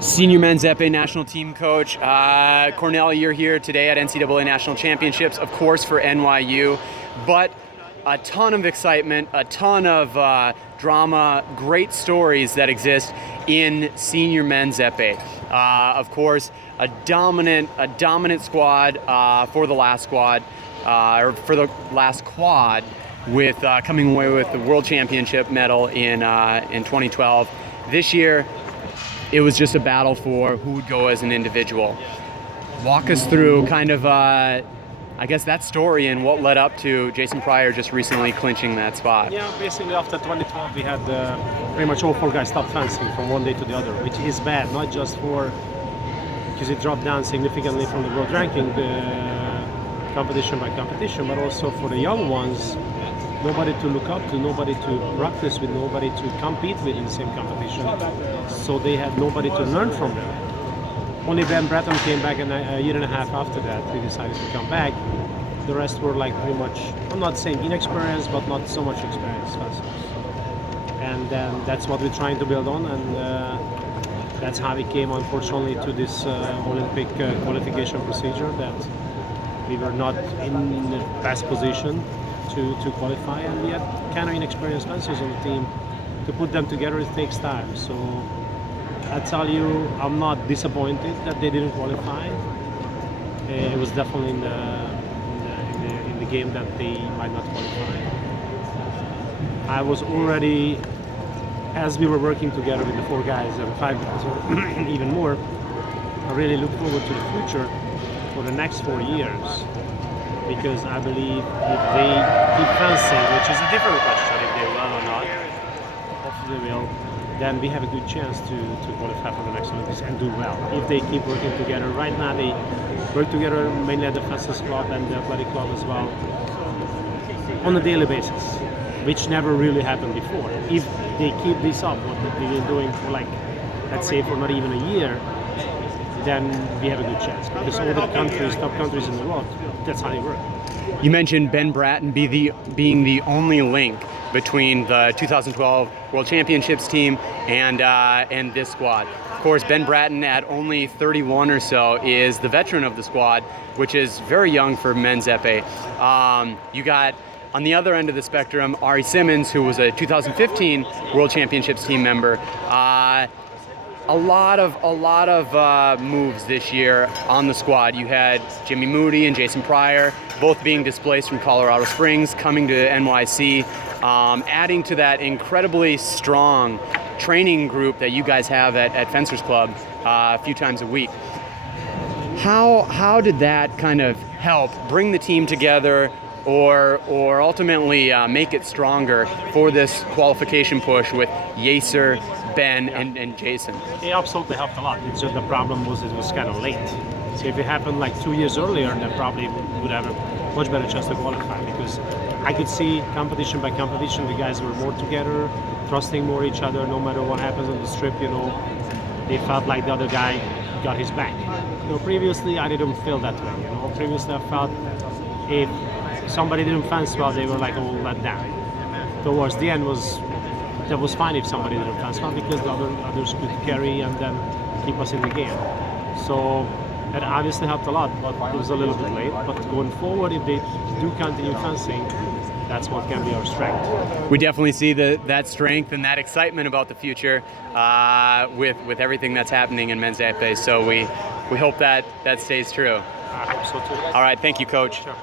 Senior men's épée national team coach. Cornell, you're here today at NCAA National Championships, of course, for NYU, but a ton of excitement, a ton of drama, great stories that exist in senior men's épée. Of course, a dominant squad for the last squad, or for the last quad, with coming away with the World Championship medal in 2012. This year, it was just a battle for who would go as an individual. Walk us through kind of, I guess, that story and what led up to Jason Pryor just recently clinching that spot. Yeah, basically after 2012 we had pretty much all four guys stopped fencing from one day to the other, which is bad, not just for, because it dropped down significantly from the world ranking, competition by competition, but also for the young ones, nobody to look up to, nobody to practice with, nobody to compete with in the same competition. So they had nobody to learn from them. Only Ben Breton came back, and a year and a half after that he decided to come back. The rest were like pretty much, I'm not saying inexperienced, but not so much experienced fencers. And then that's what we're trying to build on, and that's how we came, unfortunately, to this Olympic qualification procedure, that we were not in the best position to qualify, and we had kind of inexperienced fencers on the team. To put them together, it takes time. So I tell you, I'm not disappointed that they didn't qualify. It was definitely in the game that they might not qualify. I was already, as we were working together with the four guys and five guys, or even more, I really look forward to the future for the next 4 years. Because I believe if they keep fencing, which is a different question if they will or not, hopefully they will, then we have a good chance to qualify for the next Olympics and do well. If they keep working together. Right now they work together mainly at the Fencers Club and the Athletic Club as well, on a daily basis, which never really happened before. If they keep this up, what they've been doing for, like, let's say for not even a year, then we have a good chance, because all the countries, top countries in the world, that's how they work. You mentioned Ben Breton being the only link between the 2012 World Championships team and this squad. Of course, Ben Breton, at only 31 or so, is the veteran of the squad, which is very young for men's épée. You got, on the other end of the spectrum, Ari Simmons, who was a 2015 World Championships team member. A lot of moves this year on the squad. You had Jimmy Moody and Jason Pryor, both being displaced from Colorado Springs, coming to NYC, adding to that incredibly strong training group that you guys have at Fencers Club a few times a week. How did that kind of help bring the team together, or ultimately make it stronger for this qualification push with Yeser, Ben, and Jason? It absolutely helped a lot. It's just the problem was it was kind of late. So if it happened like 2 years earlier, then probably would have a much better chance to qualify, because I could see competition by competition, the guys were more together, trusting more each other. No matter what happens on the strip, they felt like the other guy got his back. Previously I didn't feel that way. Previously I felt if somebody didn't fence well, they were like all let down. Towards the end that was fine if somebody didn't fence well, because the others could carry and then keep us in the game. So that obviously helped a lot, but it was a little bit late. But going forward, if they do continue fencing, that's what can be our strength. We definitely see that strength and that excitement about the future with everything that's happening in men's épée. So we hope that stays true. I hope so too. All right, thank you, Coach. Sure.